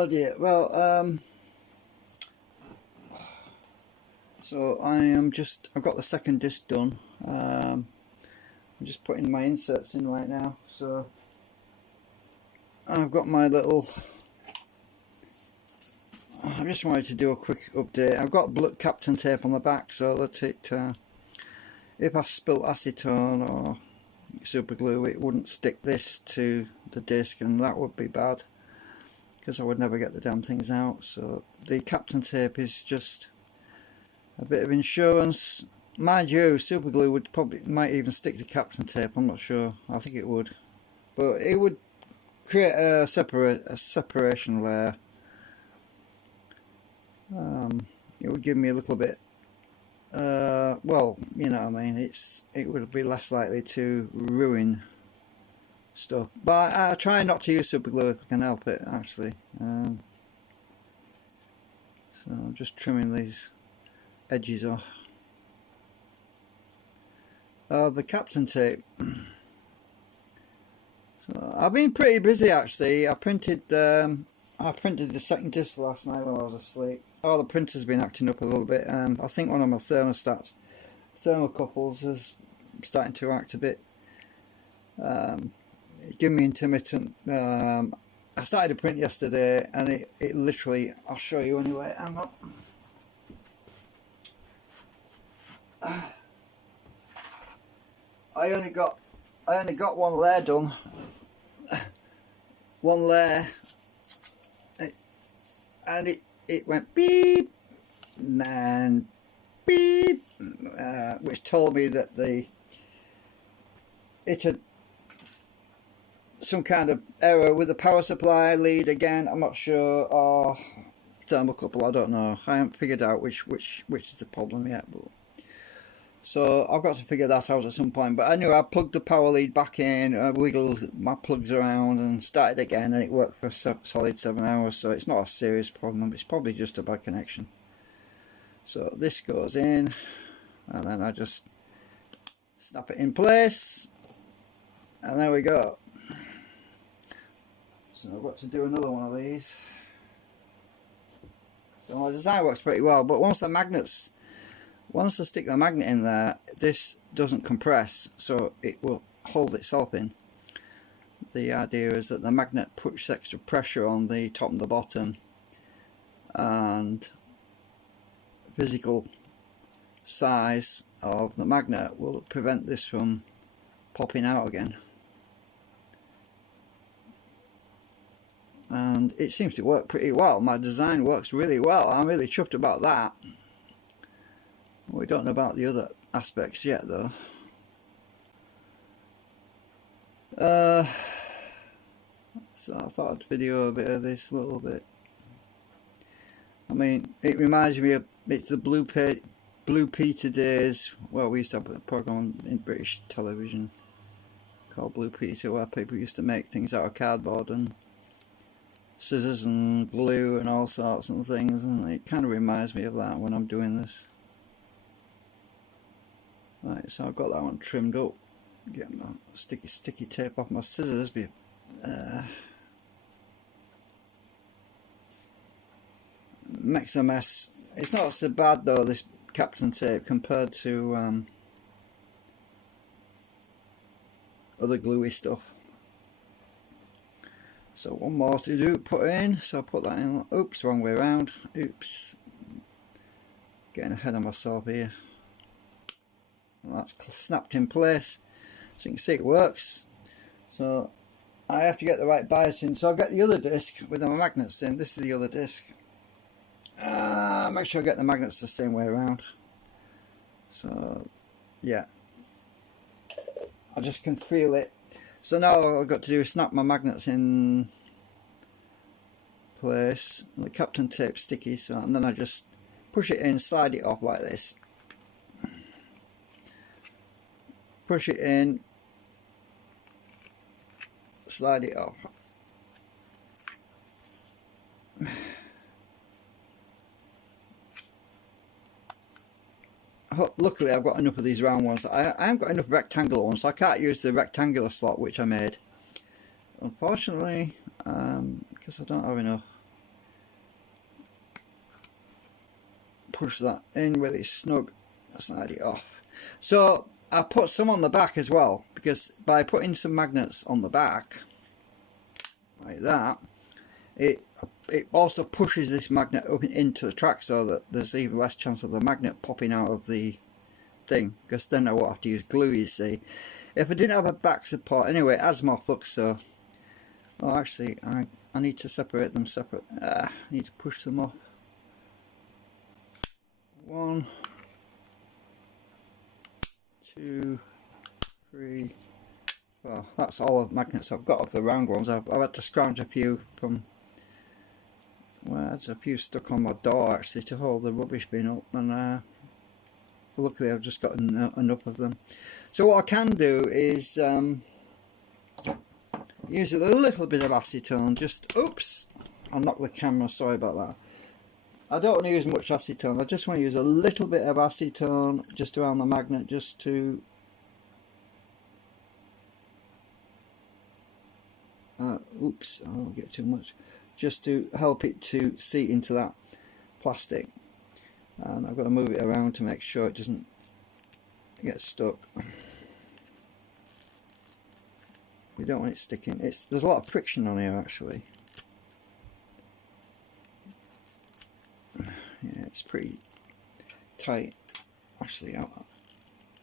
Oh dear. Well, so I've got the second disc done. I'm just putting my inserts in right now. So I've got my little. I just wanted to do a quick update. I've got Kapton tape on the back, so that if I spilt acetone or super glue, it wouldn't stick this to the disc, and that would be bad because I would never get the damn things out. So the Kapton tape is just a bit of insurance. Mind you, super glue might even stick to Kapton tape. I'm not sure. I think it would, but it would create a separation layer. It would give me a little bit. Well, you know what I mean. It would be less likely to ruin stuff. But I try not to use super glue if I can help it. Actually, so I'm just trimming these edges off. The Kapton tape. So I've been pretty busy actually. I printed the second disc last night when I was asleep. Oh, the printer's been acting up a little bit. I think one of my thermocouples is starting to act a bit. It's giving me intermittent. I started to print yesterday, and it literally. I'll show you anyway. Hang on. I only got one layer done. One layer, and it went beep and beep, which told me that it had some kind of error with the power supply lead again. I'm not sure, or thermocouple. I don't know. I haven't figured out which is the problem yet, but. So I've got to figure that out at some point. But anyway, I plugged the power lead back in, I wiggled my plugs around and started again, and it worked for a solid 7 hours. So it's not a serious problem. It's probably just a bad connection. So this goes in, and then I just snap it in place, and there we go. So I've got to do another one of these. So my design works pretty well, but once I stick the magnet in there, this doesn't compress, so it will hold itself in. The idea is that the magnet puts extra pressure on the top and the bottom, and physical size of the magnet will prevent this from popping out again. And it seems to work pretty well. My design works really well. I'm really chuffed about that. We don't know about the other aspects yet, though. So I thought I'd video a bit of this a little bit. I mean, it reminds me of it's the Blue Peter days. Well, we used to have a program in British television called Blue Peter, where people used to make things out of cardboard and scissors and glue and all sorts of things, and it kind of reminds me of that when I'm doing this. Right, so I've got that one trimmed up. Getting my sticky tape off my scissors. Makes a mess. It's not so bad though, this Kapton tape, compared to other gluey stuff. So one more to do, put in. So I'll put that in. Oops, wrong way around. Oops. Getting ahead of myself here. That's snapped in place, so you can see it works. So I have to get the right bias in, so I'll get the other disc with the magnets in. This is the other disc. Make sure I get the magnets the same way around. So yeah, I just can feel it. So now all I've got to do is snap my magnets in place. The Kapton tape's sticky, so and then I just push it in, slide it off like this. Push it in, slide it off. Luckily I've got enough of these round ones. I haven't got enough rectangular ones, so I can't use the rectangular slot which I made, unfortunately, because I don't have enough. push that in really snug, slide it off. So I put some on the back as well, because by putting some magnets on the back like that, it also pushes this magnet up into the track, so that there's even less chance of the magnet popping out of the thing, because then I won't have to use glue, you see. If I didn't have a back support, anyway, it adds more flux. So, oh, actually I need to separate them separate. I need to push them off. 1, 2, 3, 4. That's all the magnets I've got of the round ones. I've had to scrounge a few from, well, there's a few stuck on my door actually to hold the rubbish bin up, and luckily I've just got enough of them. So what I can do is use a little bit of acetone. Just, oops, I knocked the camera, sorry about that. I don't want to use much acetone, I just want to use a little bit of acetone just around the magnet, just to oops, I won't get too much, just to help it to seat into that plastic. And I've got to move it around to make sure it doesn't get stuck. We don't want it sticking. There's a lot of friction on here actually. Yeah, it's pretty tight actually.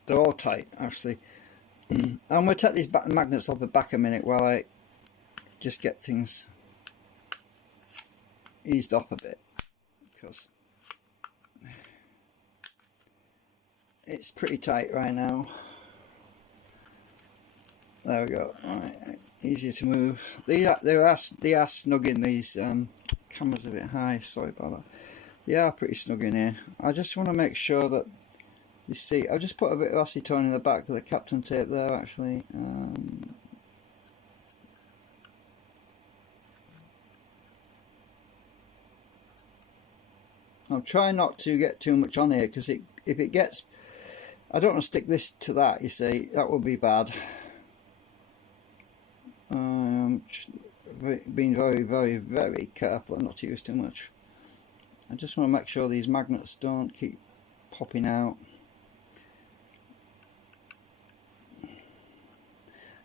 They're all tight actually. I'm going to take these magnets off the back a minute while I just get things eased off a bit, because it's pretty tight right now. There we go. Alright, easier to move. They are snug in these. Camera's a bit high, sorry about that. They are pretty snug in here. I just want to make sure that you see. I'll just put a bit of acetone in the back of the Kapton tape there actually. I'm trying not to get too much on here, because if it gets, I don't want to stick this to that, you see, that would be bad. Being very, very, very careful not to use too much. I just want to make sure these magnets don't keep popping out.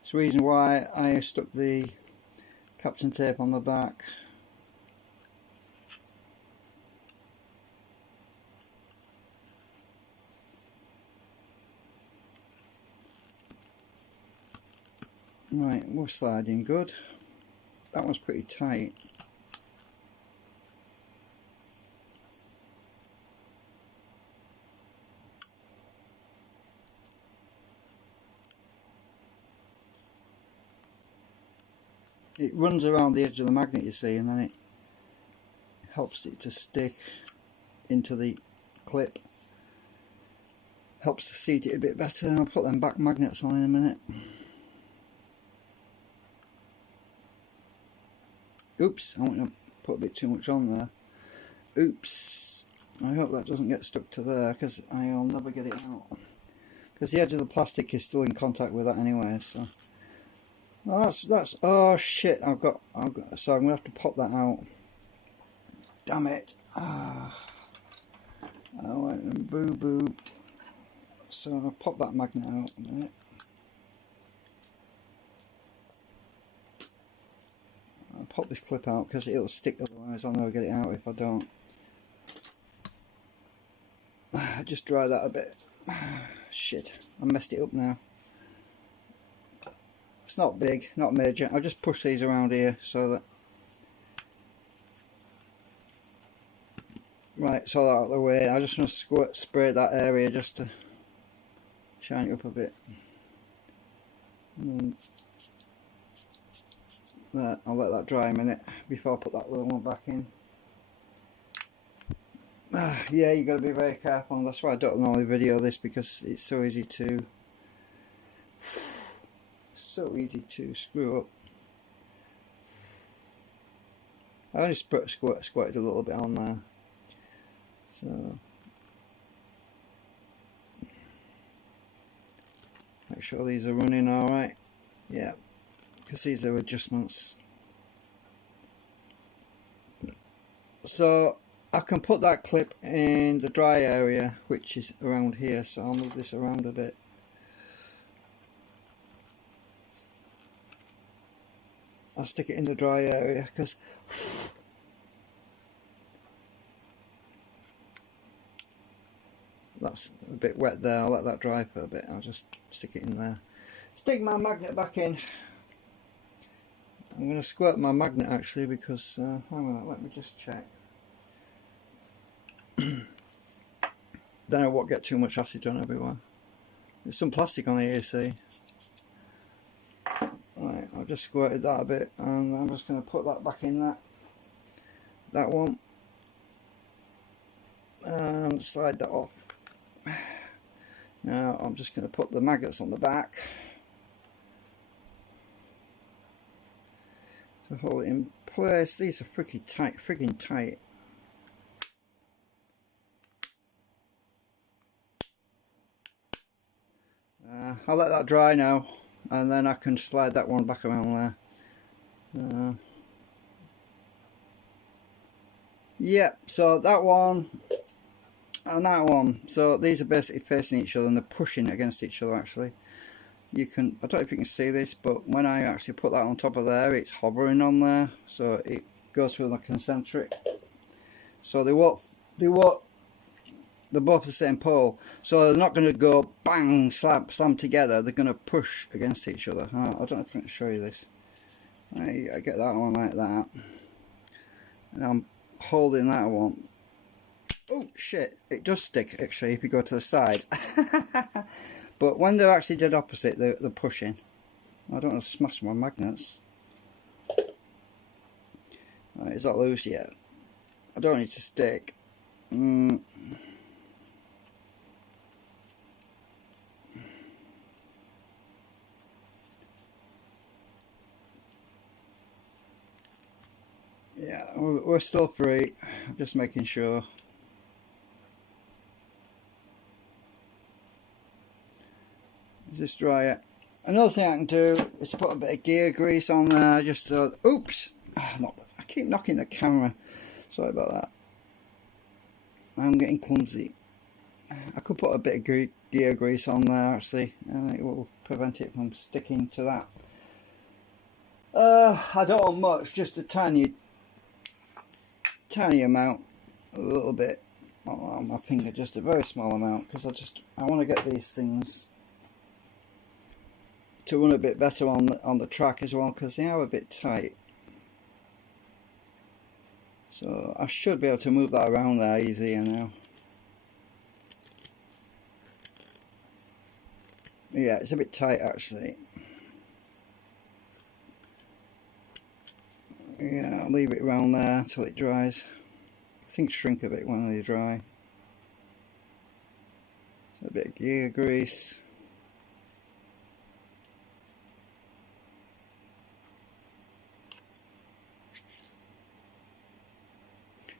It's the reason why I stuck the Kapton tape on the back. Right, we're sliding good. That one's pretty tight. It runs around the edge of the magnet, you see, and then it helps it to stick into the clip. Helps to seat it a bit better. I'll put them back magnets on in a minute. Oops, I want to put a bit too much on there. Oops, I hope that doesn't get stuck to there, because I'll never get it out. Because the edge of the plastic is still in contact with that anyway, so. Well, that's, oh shit, so I'm going to have to pop that out. Damn it. I went boo boo. So I'll pop that magnet out in a minute. I'll pop this clip out because it'll stick, otherwise I'll never get it out if I don't. Just dry that a bit. Shit, I messed it up now. It's not big, not major. I'll just push these around here so that. Right, so that out of the way. I just want to spray that area just to shine it up a bit. I'll let that dry a minute before I put that little one back in. Yeah, you got to be very careful. That's why I don't normally video this, because it's so easy to screw up. I only squirted a little bit on there, so make sure these are running all right. Yeah, because these are adjustments. So I can put that clip in the dry area, which is around here, so I'll move this around a bit. I'll stick it in the dry area because that's a bit wet there. I'll let that dry for a bit. I'll just stick it in there. Stick my magnet back in. I'm going to squirt my magnet actually because, hang on, let me just check. Then I won't get too much acid on everywhere. There's some plastic on here, you see. Right, I've just squirted that a bit, and I'm just going to put that back in that one, and slide that off. Now I'm just going to put the magnets on the back to hold it in place. These are freaking tight. I'll let that dry now, and then I can slide that one back around there. Yeah, so that one and that one, so these are basically facing each other and they're pushing against each other actually. You can, I don't know if you can see this, but when I actually put that on top of there, it's hovering on there, so it goes through the concentric. So they're both the same pole, so they're not going to go bang, slam together, they're going to push against each other. I don't know if I can show you this. I get that one like that, and I'm holding that one. Oh shit, it does stick actually if you go to the side. But when they're actually dead opposite, they're pushing. I don't want to smash my magnets. Right, is that loose yet? I don't need to stick. Yeah, we're still free. I'm just making sure. Is this dry yet? Another thing I can do is put a bit of gear grease on there, just so. Oops! I keep knocking the camera. Sorry about that. I'm getting clumsy. I could put a bit of gear grease on there actually, and it will prevent it from sticking to that. I don't want much, just a tiny amount, a little bit on my finger, just a very small amount, because I want to get these things to run a bit better on the track as well, because they are a bit tight. So I should be able to move that around there easier now. Yeah, it's a bit tight actually. Yeah, I'll leave it around there until it dries. Things shrink a bit when they dry. So a bit of gear grease.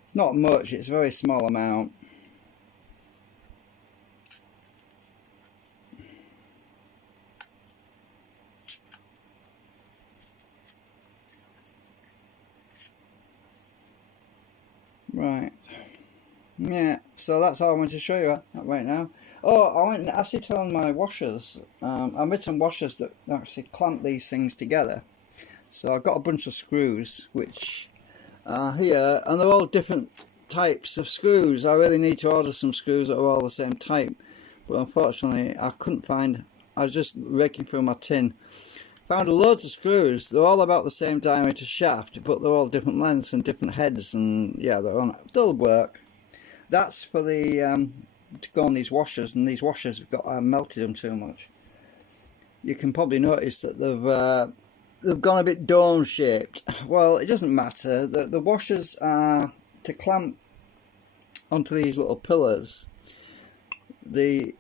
It's not much, it's a very small amount. Right, yeah, so that's all I wanted to show you right now. Oh, I went and actually turned my washers. I made some washers that actually clamp these things together. So I've got a bunch of screws which are here, and they're all different types of screws. I really need to order some screws that are all the same type, but unfortunately I couldn't find. I was just raking through my tin. Found loads of screws. They're all about the same diameter shaft, but they're all different lengths and different heads, and yeah, they'll work. That's for the to go on these washers, and these washers have got melted them too much. You can probably notice that they've gone a bit dome shaped. Well, it doesn't matter. The washers are to clamp onto these little pillars. The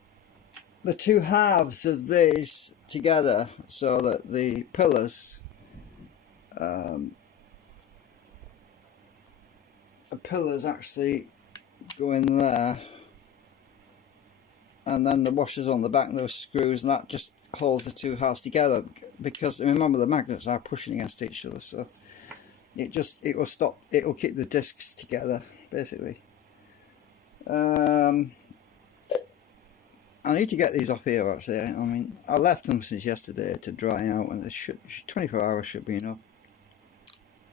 two halves of these together, so that the pillars actually go in there, and then the washers on the back of those screws, and that just holds the two halves together, because remember the magnets are pushing against each other, so it will keep the discs together. basically. I need to get these off here actually. I mean, I left them since yesterday to dry out, and it should 24 hours should be enough.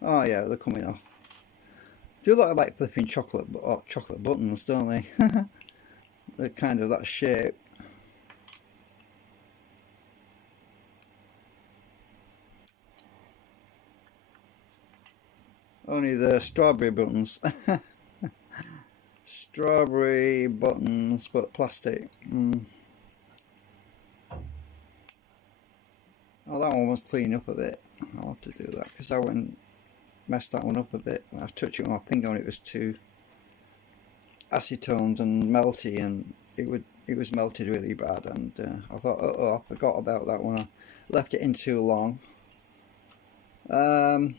Oh yeah, they're coming off. They look like flipping chocolate buttons, don't they? They're kind of that shape. Only the strawberry buttons. Strawberry buttons, but plastic. Oh, that one was clean up a bit. I'll have to do that because I went and messed that one up a bit. When I touched it with my finger and it was too acetoned and melty, and it was melted really bad. And I thought, oh, I forgot about that one. I left it in too long. Oh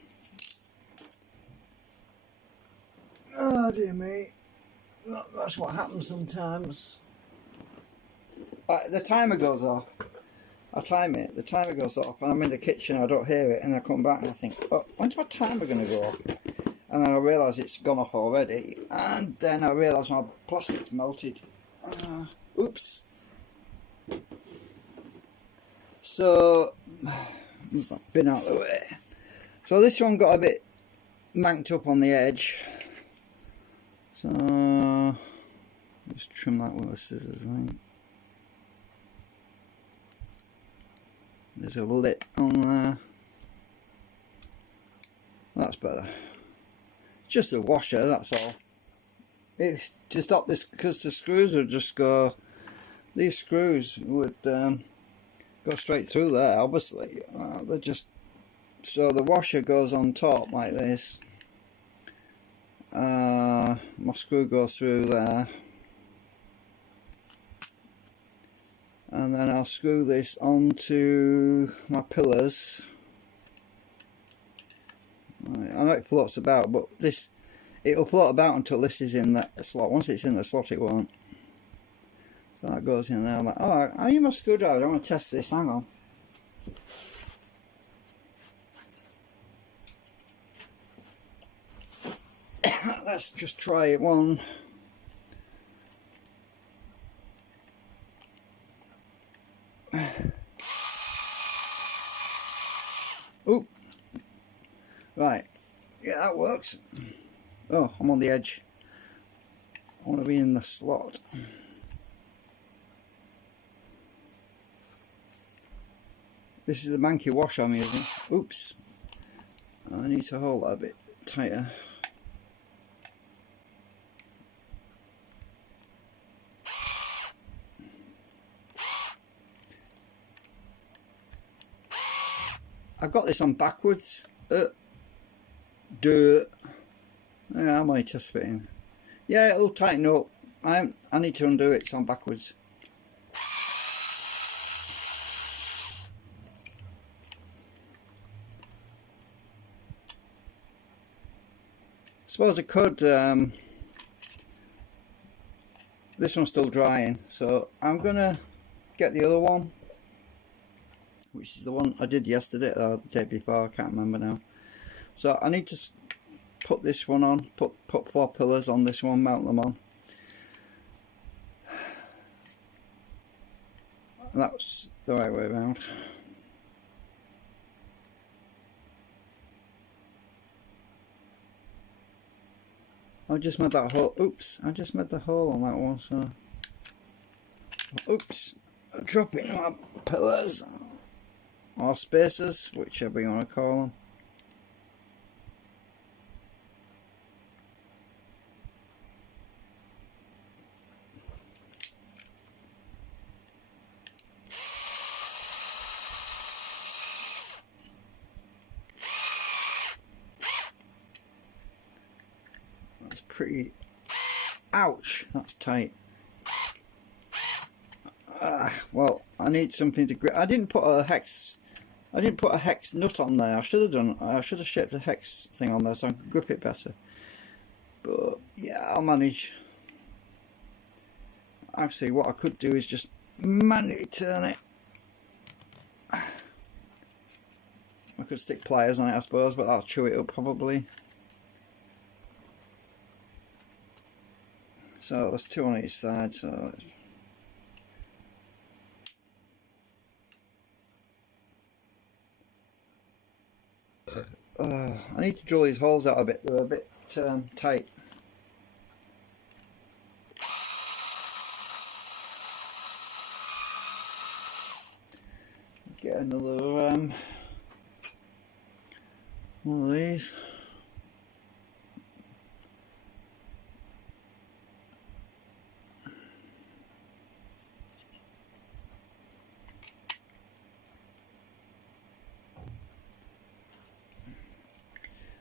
dear me. That's what happens sometimes. The timer goes off. I time it, the timer goes off, and I'm in the kitchen, I don't hear it, and I come back and I think, oh, when's my timer going to go off? And then I realise it's gone off already, and then I realise my plastic's melted. Oops. So, bin out of the way. So this one got a bit manked up on the edge. So, just trim that with a scissors, I think. There's a lip on there. That's better. Just a washer, that's all. It's to stop this, because the screws would just go, these screws would go straight through there, obviously. They're just, so the washer goes on top like this. My screw goes through there. And then I'll screw this onto my pillars. Right, I know it floats about, but it'll float about until this is in that slot. Once it's in the slot, it won't. So that goes in there. I'm like, oh, I need my screwdriver. I want to test this. Hang on. Let's just try it one. Oh, right, yeah, that works. Oh, I'm on the edge. I want to be in the slot. This is the manky washer I'm using. Oops, I need to hold that a bit tighter. I've got this on backwards. Dirt. Yeah, I'm only just fitting. Yeah, it'll tighten up. I need to undo it. It's on backwards. Suppose I could. This one's still drying, so I'm gonna get the other one, which is the one I did yesterday or the day before, I can't remember now. So I need to put this one on, put 4 pillars on this one, mount them on. And that's the right way around. I just made that hole. Oops, I just made the hole on that one, so. Oops, I'm dropping my pillars. Or spacers, whichever you want to call them. That's pretty. Ouch, that's tight. Well, I need something to grip. I didn't put a hex nut on there. I should have done. I should have shaped a hex thing on there so I could grip it better. But yeah, I'll manage. Actually, what I could do is just manually turn it. I could stick pliers on it, I suppose, but that'll chew it up probably. I'll just mad that hole. Oops, I dropped it. My pillars. So there's 2 on each side, so I need to drill these holes out a bit, they're a bit tight. Get another one of these.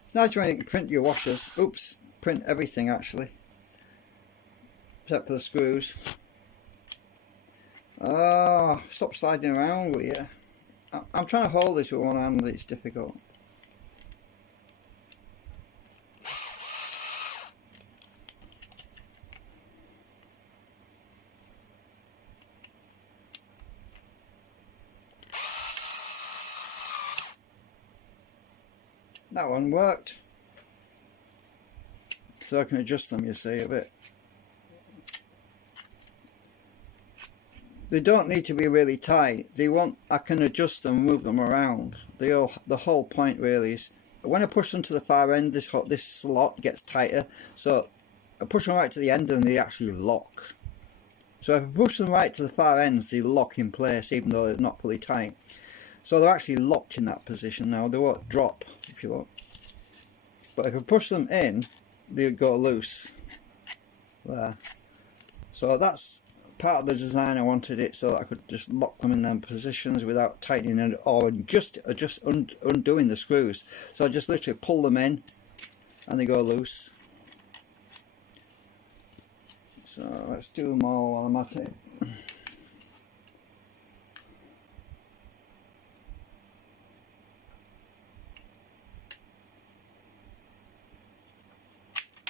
It's nice when you can print your washers. Oops, print everything actually, except for the screws. Oh, stop sliding around with you. I'm trying to hold this with one hand, but it's difficult. That one worked. So I can adjust them, you see, a bit. They don't need to be really tight. I can adjust them, move them around. The whole point really is, when I push them to the far end, this slot gets tighter. So I push them right to the end and they actually lock. So if I push them right to the far ends, they lock in place even though they're not fully tight. So they're actually locked in that position now. They won't drop if you look. But if I push them in, they go loose. There. So that's part of the design. I wanted it so that I could just lock them in them positions without tightening it or just undoing the screws. So I just literally pull them in and they go loose. So let's do them all while I'm at it.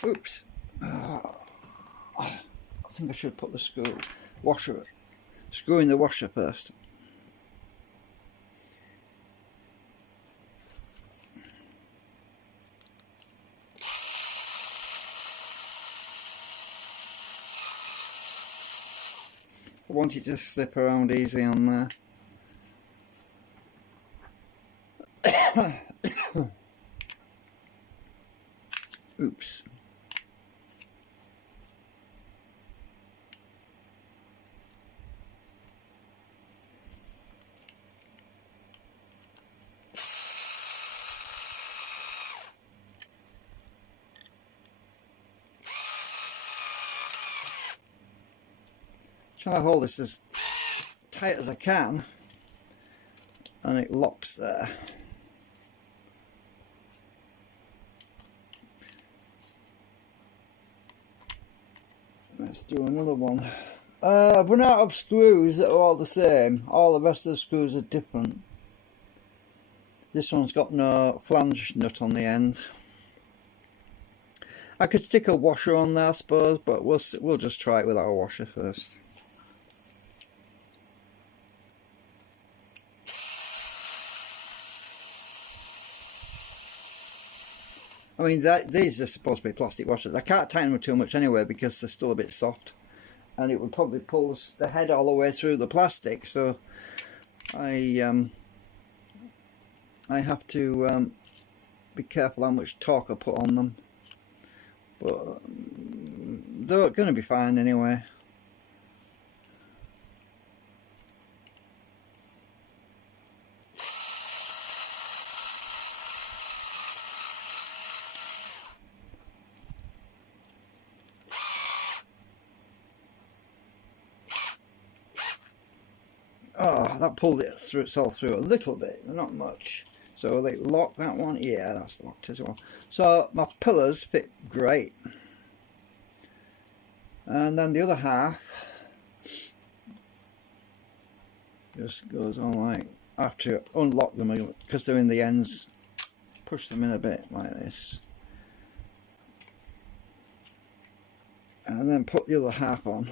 Oops. I think I should put the screw in the washer first. I want it to slip around easy on there. Oops. Trying to hold this as tight as I can, and it locks there. Let's do another one. I've run out of screws that are all the same. All the rest of the screws are different. This one's got no flange nut on the end. I could stick a washer on there, I suppose, but we'll just try it without a washer first. I mean, these are supposed to be plastic washers. I can't tighten them too much anyway because they're still a bit soft, and it would probably pull the head all the way through the plastic. So I have to be careful how much torque I put on them, but they're going to be fine anyway. Oh, that pulled itself through a little bit, not much. So they lock that one. Yeah, that's locked as well. So my pillars fit great. And then the other half just goes on like, I have to unlock them because they're in the ends, push them in a bit like this. And then put the other half on.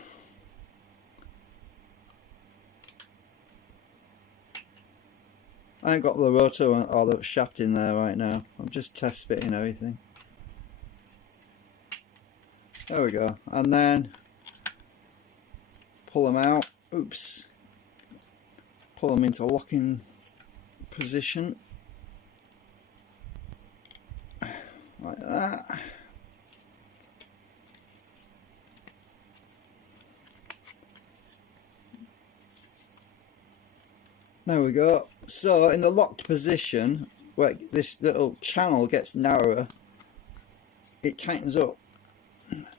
I ain't got the rotor or the shaft in there right now. I'm just test fitting everything. There we go. And then pull them out. Oops. Pull them into locking position. Like that. There we go. So in the locked position, where this little channel gets narrower, it tightens up.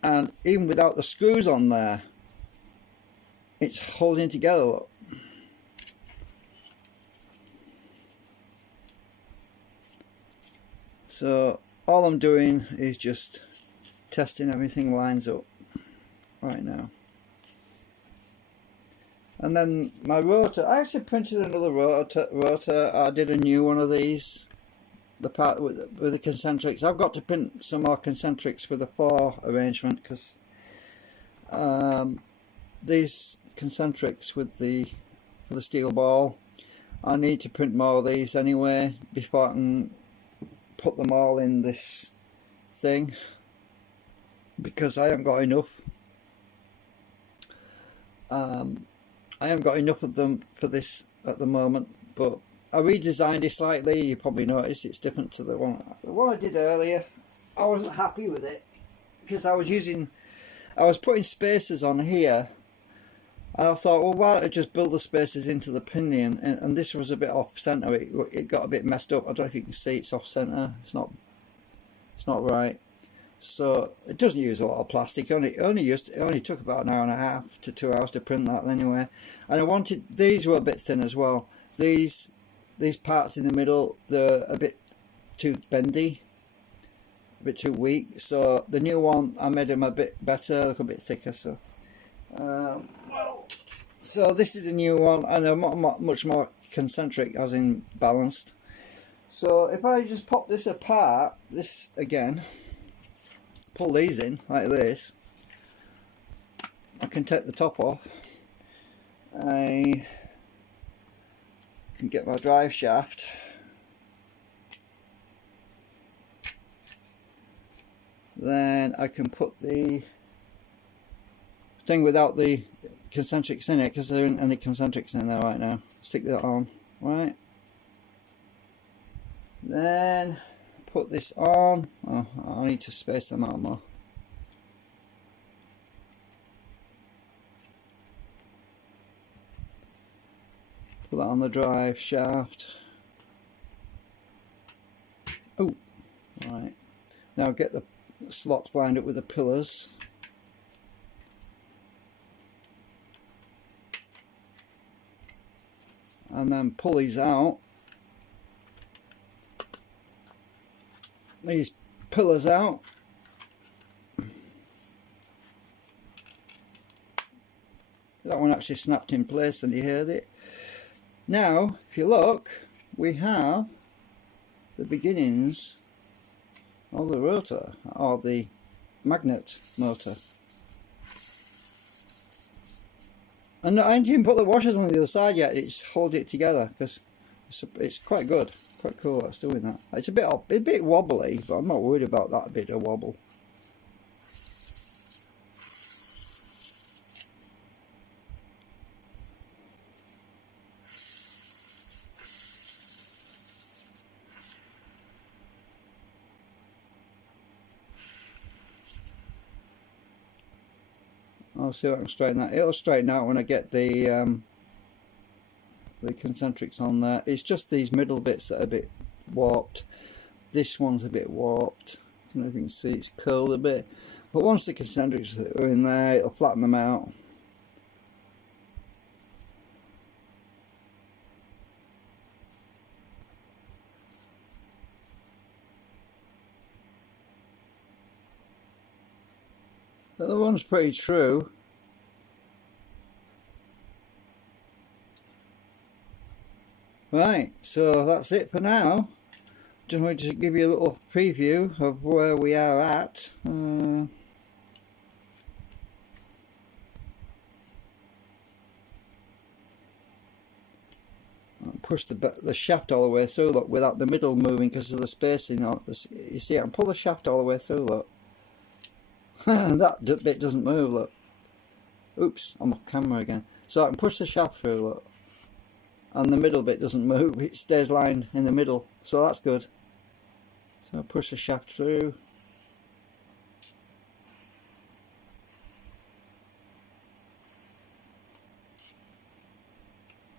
And even without the screws on there, it's holding together. Look. So all I'm doing is just testing everything lines up right now. And then my rotor, I actually printed another rotor. I did a new one of these, the part with the concentrics. I've got to print some more concentrics with the 4 arrangement, because these concentrics with the steel ball, I need to print more of these anyway before I can put them all in this thing, because I haven't got enough. I haven't got enough of them for this at the moment, but I redesigned it slightly. You probably noticed it's different to the one I did earlier. I wasn't happy with it because I was putting spacers on here, and I thought, well, why don't I just build the spacers into the pinion? And this was a bit off center. It got a bit messed up. I don't know if you can see it's off center. It's not right. So it doesn't use a lot of plastic. It only took about an hour and a half to 2 hours to print that anyway. And I wanted, these were a bit thin as well. These parts in the middle, they're a bit too bendy, a bit too weak. So the new one, I made them a bit better, a little bit thicker. So so this is the new one, and they're much more concentric, as in balanced. So if I just pop this apart, this again, pull these in like this, I can take the top off. I can get my drive shaft, then I can put the thing without the concentrics in it, because there isn't any concentrics in there right now. Stick that on, right? Then put this on. Oh, I need to space them out more. Put that on the drive shaft. Oh, right. Now get the slots lined up with the pillars. And then pull these out. These pillars out. That one actually snapped in place and you heard it. Now, if you look, we have the beginnings of the rotor, or the magnet motor. And I didn't even put the washers on the other side yet. It's hold it together, because it's quite good, quite cool. That's doing that. It's a bit wobbly, but I'm not worried about that bit of wobble. I'll see if I can straighten that. It'll straighten out when I get the concentrics on there. It's just these middle bits that are a bit warped. This one's a bit warped. I don't know if you can see, it's curled a bit. But once the concentrics are in there, it'll flatten them out. But the one's pretty true. Right, so that's it for now. Just wanted to give you a little preview of where we are at. Push the shaft all the way through, look, without the middle moving because of the spacing. You see, I can pull the shaft all the way through, look. That bit doesn't move, look. Oops, I'm off camera again. So I can push the shaft through, look. And the middle bit doesn't move, it stays lined in the middle. So that's good. So I push the shaft through.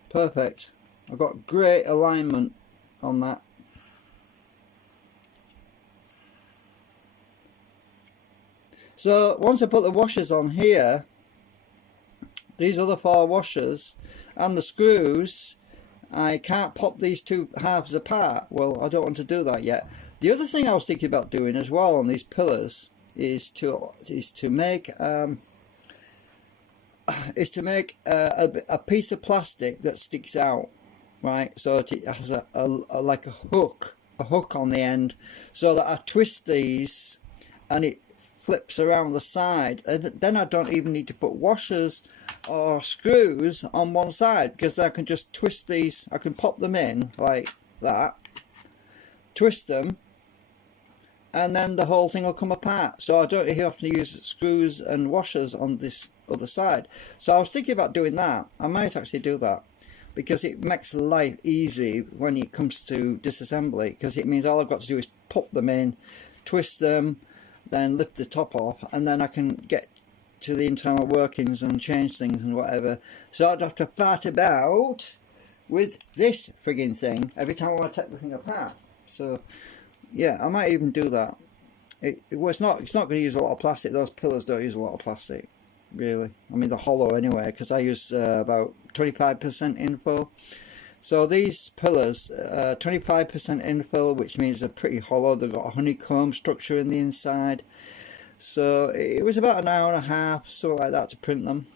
Perfect. I've got great alignment on that. So once I put the washers on here, these other 4 washers and the screws, I can't pop these 2 halves apart. Well, I don't want to do that yet. The other thing I was thinking about doing as well on these pillars is to make a piece of plastic that sticks out, right? So it has like a hook on the end, so that I twist these and it flips around the side, and then I don't even need to put washers or screws on one side, because then I can just twist these. I can pop them in like that, twist them, and then the whole thing will come apart, so I don't have to use screws and washers on this other side. So I was thinking about doing that. I might actually do that, because it makes life easy when it comes to disassembly, because it means all I've got to do is pop them in, twist them, then lift the top off, and then I can get to the internal workings and change things and whatever. So I don't have to fart about with this frigging thing every time I want to take the thing apart. So yeah, I might even do that. It's not going to use a lot of plastic. Those pillars don't use a lot of plastic, really. I mean, they're hollow anyway, because I use about 25% infill. So these pillars, 25% infill, which means they're pretty hollow. They've got a honeycomb structure in the inside. So it was about an hour and a half, something like that, to print them.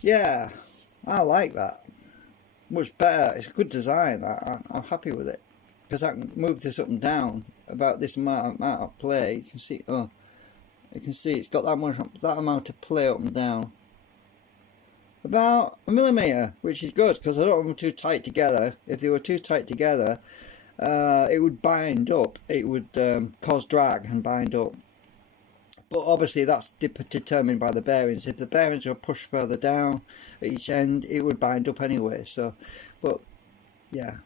Yeah, I like that. Much better. It's a good design. I'm happy with it, because I can move this up and down about this amount of play. You can see. Oh, you can see it's got that amount of play up and down. About 1 millimeter, which is good, because I don't want them too tight together. If they were too tight together, it would bind up. It would cause drag and bind up. But obviously that's determined by the bearings. If the bearings were pushed further down at each end, it would bind up anyway. So, but yeah,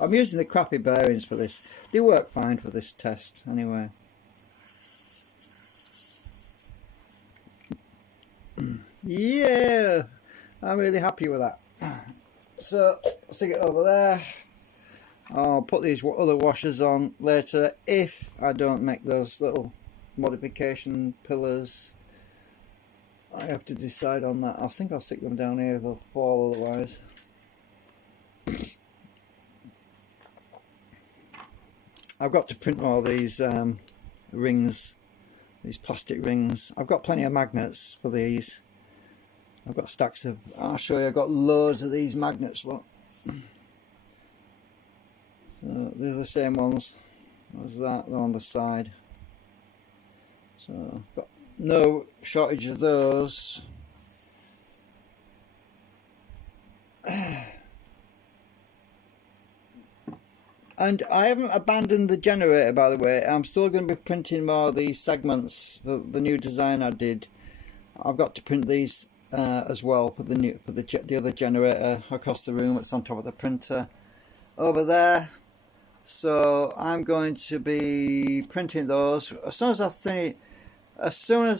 I'm using the crappy bearings for this. They work fine for this test anyway. Yeah, I'm really happy with that. So stick it over there. I'll put these other washers on later if I don't make those little modification pillars. I have to decide on that. I think I'll stick them down here. They'll fall otherwise. I've got to print all these rings, these plastic rings. I've got plenty of magnets for these. I've got stacks of, I'll show you, I've got loads of these magnets, look. So they're the same ones as that, they're on the side. So I've got no shortage of those. And I haven't abandoned the generator, by the way. I'm still going to be printing more of these segments for the new design I did. I've got to print these as well for the other generator across the room. It's on top of the printer over there. So I'm going to be printing those as soon as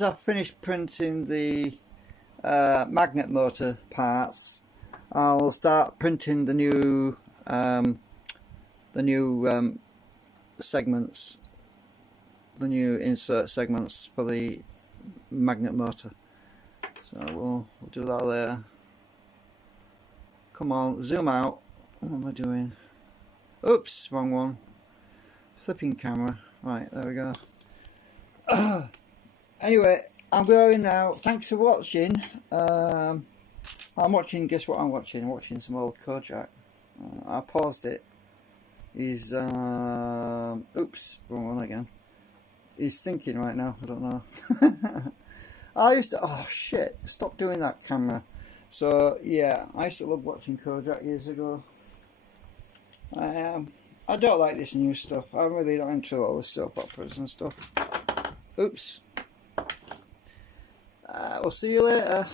I finish printing the magnet motor parts. I'll start printing the new segments, the new insert segments for the magnet motor. So we'll do that later. Come on, zoom out. What am I doing? Oops, wrong one. Flipping camera. Right, there we go. Anyway, I'm going now. Thanks for watching. I'm watching, guess what I'm watching? I'm watching some old Kojak. I paused it. He's, oops, wrong one again. He's thinking right now, I don't know. I used to, oh shit, stop doing that, camera. So, yeah, I used to love watching Kojak years ago. I don't like this new stuff. I'm really not into all the soap operas and stuff. Oops. We'll see you later.